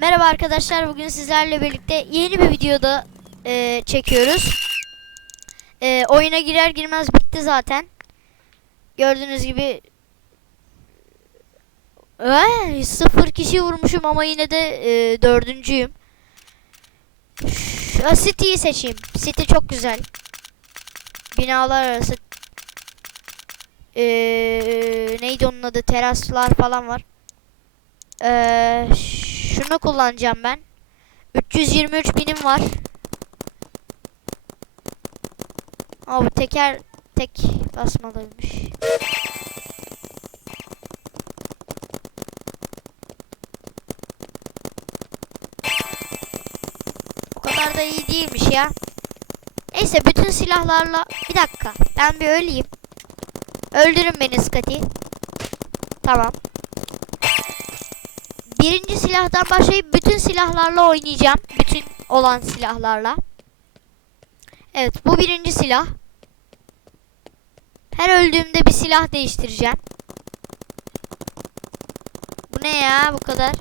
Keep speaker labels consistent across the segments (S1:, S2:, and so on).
S1: Merhaba arkadaşlar bugün sizlerle birlikte yeni bir videoda e, çekiyoruz. E, oyuna girer girmez bitti zaten. Gördüğünüz gibi Ee, sıfır kişi vurmuşum ama yine de e, dördüncüyüm. Şu, City'yi seçeyim. City çok güzel. Binalar arası e, neydi onun adı teraslar falan var. Ee, şunu kullanacağım ben. 323 binim var. Aa bu teker tek basmalıymış. O kadar da iyi değilmiş ya. Neyse bütün silahlarla bir dakika ben bir öleyim. Öldürün beni Scotty. Tamam. Birinci silahtan başlayıp bütün silahlarla oynayacağım. Bütün olan silahlarla. Evet bu birinci silah. Her öldüğümde bir silah değiştireceğim. Bu ne ya bu kadar?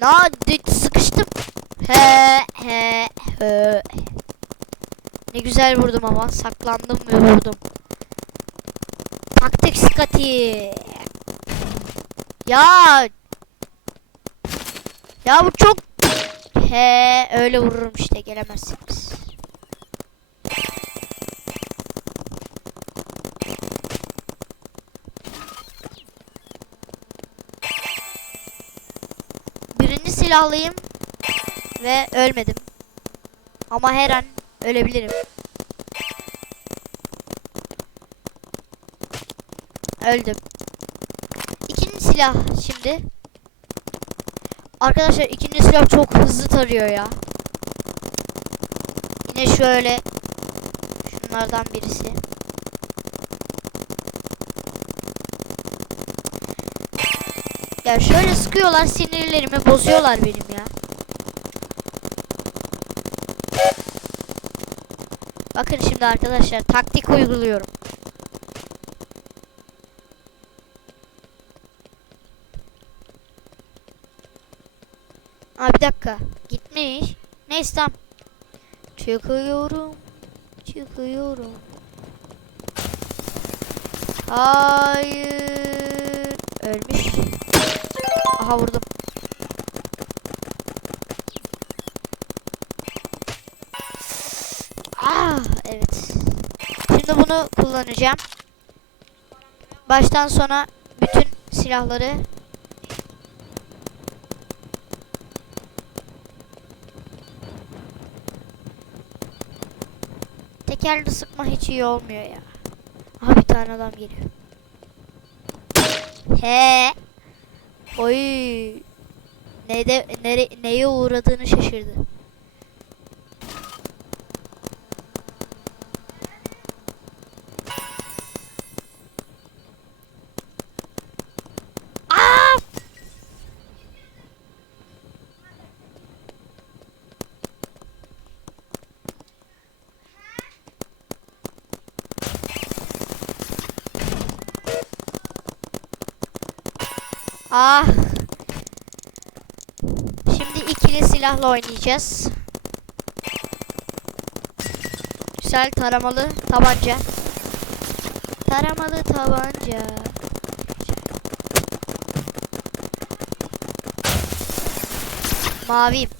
S1: Na sıkıştım. He he he. Ne güzel vurdum ama saklandım ve vurdum. Taktik Scotty. Ya. Ya bu çok He öyle vururum işte gelemezsiniz. Birinci silahlıyım ve ölmedim. Ama her an ölebilirim. Öldüm. İkinci silah şimdi. Arkadaşlar ikinci silah çok hızlı tarıyor ya. Yine şöyle şunlardan birisi. Ya şöyle sıkıyorlar sinirlerimi bozuyorlar benim ya. Bakın şimdi arkadaşlar taktik uyguluyorum. Aa bir dakika. Gitmiş. Neyse tamam. Çıkıyorum. Çıkıyorum. Hayır. Ölmüş. Aha vurdum. Ah evet. Şimdi bunu kullanacağım. Baştan sona bütün silahları Tekerli sıkma hiç iyi olmuyor ya. Aha bir tane adam geliyor. He. Oy. Ne de nere, neye uğradığını şaşırdı. Ah. Şimdi ikili silahla oynayacağız. Güzel taramalı tabanca. Taramalı tabanca. Maviyim.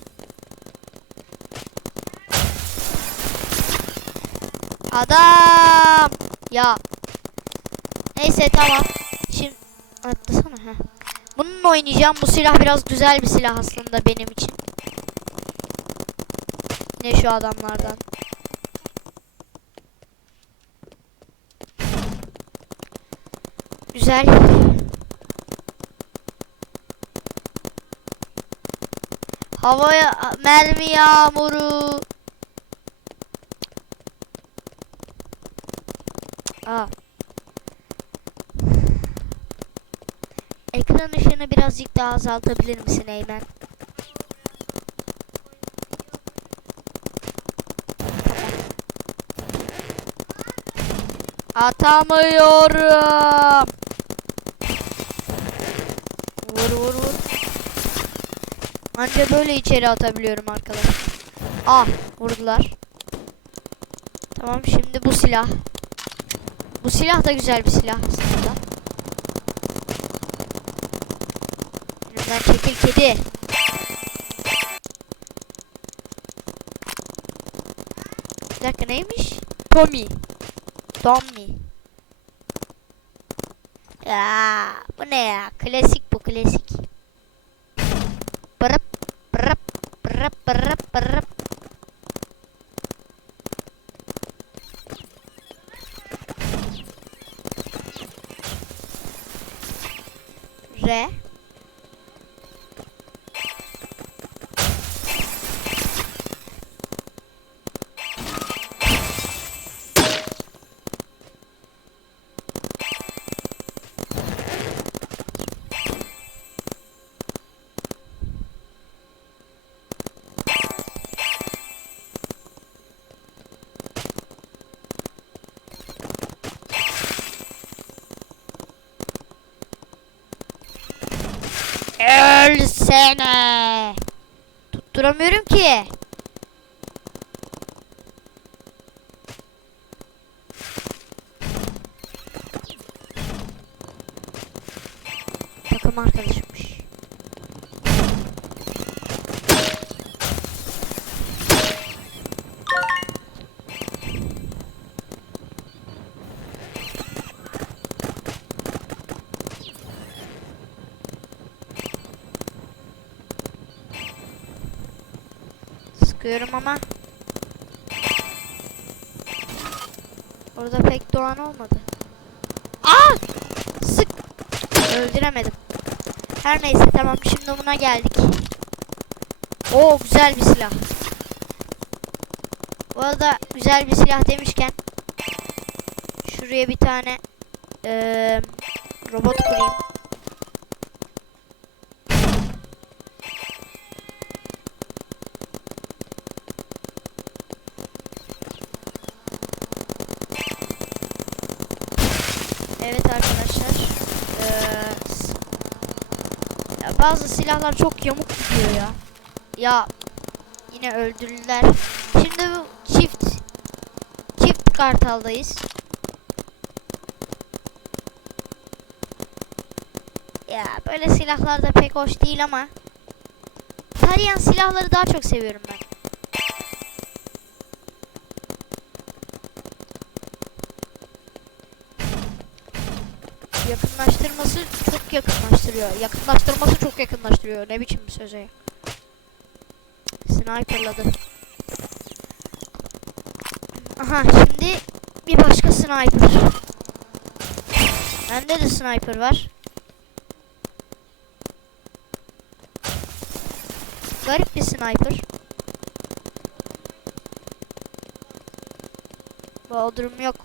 S1: Adam. Ya. Neyse tamam. Şimdi atlasana ha. Bununla oynayacağım. Bu silah biraz güzel bir silah aslında benim için. Ne şu adamlardan. Güzel. Havaya mermi yağmuru. Aa. Işığını birazcık daha azaltabilir misin Eymen? Atamıyorum. Vur vur vur. Anca böyle içeri atabiliyorum arkadaşlar. Ah vurdular. Tamam şimdi bu silah. Bu silah da güzel bir silah Önümden çekil kedi. Bir dakika neymiş? Tommy. Tommy. Ya bu ne ya? Klasik bu klasik. Ölsene. Tutturamıyorum ki. Takım arkadaşımmış. Sıkıyorum ama. Orada pek doğan olmadı. Aa! Sık! Öldüremedim. Her neyse tamam şimdi buna geldik. Oo güzel bir silah. Bu arada güzel bir silah demişken şuraya bir tane eee, robot kurayım. Evet arkadaşlar. eee, s- ya bazı silahlar çok yamuk gidiyor ya. Ya yine öldürdüler. Şimdi bu çift çift kartaldayız. Ya böyle silahlar da pek hoş değil ama tarayan silahları daha çok seviyorum ben. Yakınlaştırıyor. Yakınlaştırması çok yakınlaştırıyor. Ne biçim bir söz o ya. Sniperladı. Aha şimdi bir başka sniper. Bende de sniper var. Garip bir sniper. Bodrum yok.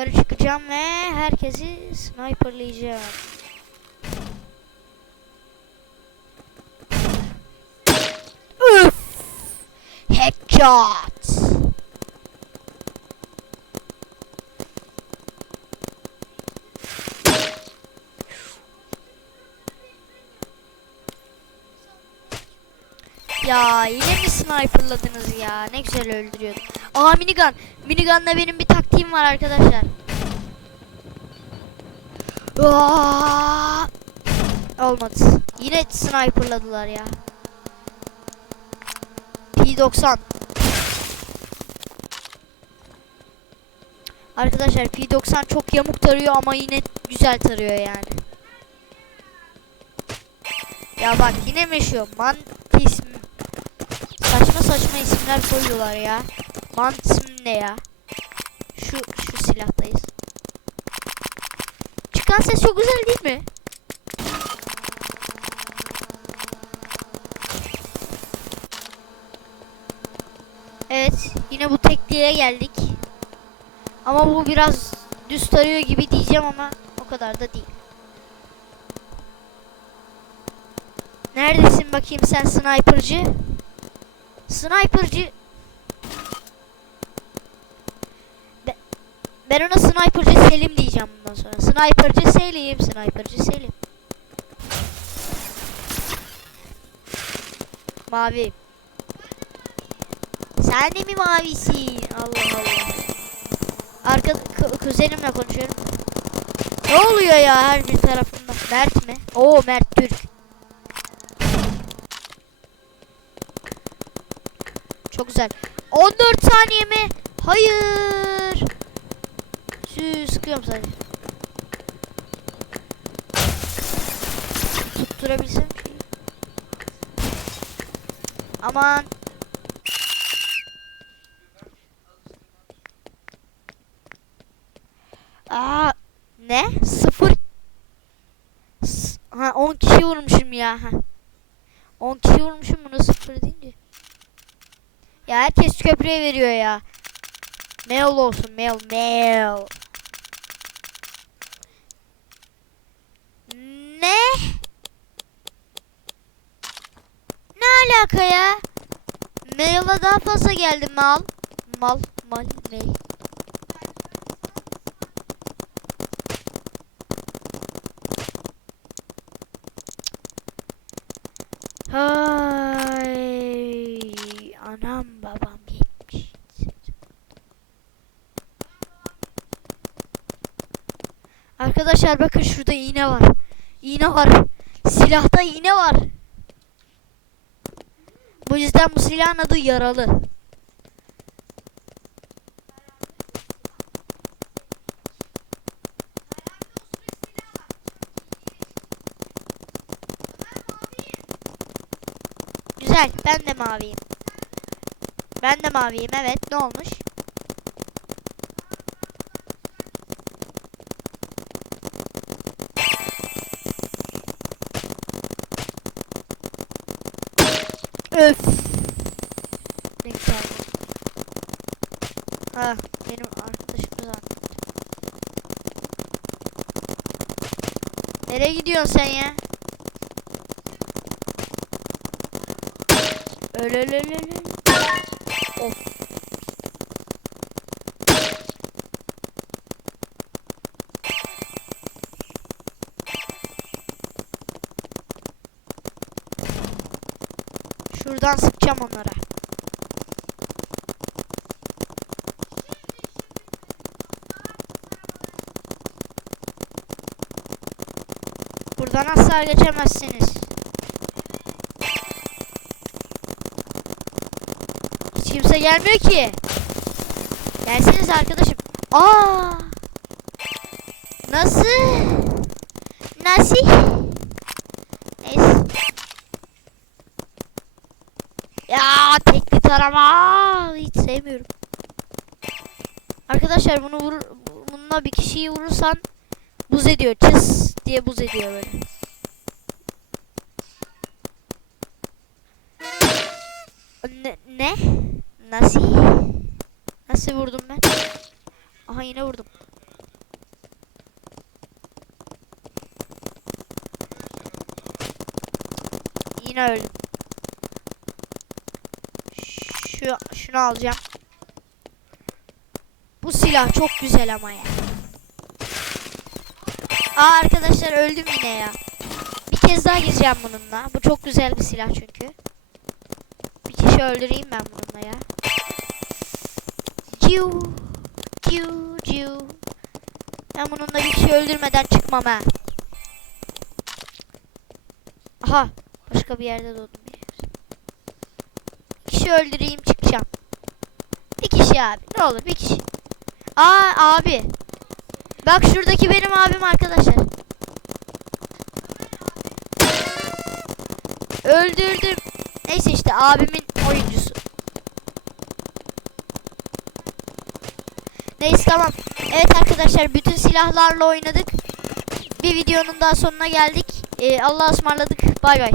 S1: Yukarı çıkacağım ve herkesi sniperlayacağım. Üf! Headshot! Ya yine mi sniperladınız ya? Ne güzel öldürüyordum. Aa minigun. Minigun'la benim bir taktiğim var arkadaşlar. Aa! Olmadı. Yine sniperladılar ya. P90. Arkadaşlar P90 çok yamuk tarıyor ama yine güzel tarıyor yani. Ya bak yine meşhur. Mantis Saçma saçma isimler koyuyorlar ya. Mantis ne ya? Şu şu silahtayız. Çıkan ses çok güzel değil mi? Evet, yine bu tekliğe geldik. Ama bu biraz düz tarıyor gibi diyeceğim ama o kadar da değil. Neredesin bakayım sen sniper'cı? Sniper'cı. Ben ona sniper'cı Selim diyeceğim bundan sonra. Sniper'cı Selim, sniper'cı Selim. Mavi. Sen de mi mavisin? Allah Allah. Arka ku- kuzenimle konuşuyorum. Ne oluyor ya her bir tarafında? Mert mi? Oo Mert Türk. Çok güzel. 14 saniye mi? Hayır. Sü sıkıyorum sadece. Tutturabilsem ki. Aman. Aa, ne? Sıfır. S- ha 10 kişi vurmuşum ya. Ha. 10 kişi vurmuşum bunu sıfır deyince. Ya herkes köprüye veriyor ya. Mail olsun mail mail. Ne? Ne alaka ya? Mail'a daha fazla geldi mal. Mal, mal, mail. Hay anam babam gitmiş. Arkadaşlar bakın şurada iğne var. İğne var. Silahta iğne var. Bu yüzden bu silahın adı yaralı. Güzel. Ben de maviyim. Ben de maviyim. Evet. Ne olmuş? Öf. Güzel. Ha, benim arkadaşım zaten. Nereye gidiyorsun sen ya? Öl öl öl. öl. Of. Sıkacağım onlara. Buradan asla geçemezsiniz. Hiç kimse gelmiyor ki. Gelseniz arkadaşım. Aa! Nasıl? Nasıl? Neyse. Ya tekli tarama hiç sevmiyorum. Arkadaşlar bunu vur bununla bir kişiyi vurursan buz ediyor. Çıs diye buz ediyor böyle. Ne? ne? Nasıl? Nasıl vurdum ben? Aha yine vurdum. Yine öldüm. Şu şunu alacağım. Bu silah çok güzel ama ya. Aa arkadaşlar öldüm yine ya. Bir kez daha gireceğim bununla. Bu çok güzel bir silah çünkü. Bir kişi öldüreyim ben bununla ya. Ciu. Ciu ciu. Ben bununla bir kişi öldürmeden çıkmam ha. Aha. Başka bir yerde doğdum. Bir kişi öldüreyim çıkacağım. Bir kişi abi. Ne olur bir kişi. Aa abi. Bak şuradaki benim abim arkadaşlar. Öldürdüm. Neyse işte abimin oyuncusu. Neyse tamam. Evet arkadaşlar bütün silahlarla oynadık. Bir videonun daha sonuna geldik. Ee, Allah'a ısmarladık. Bay bay.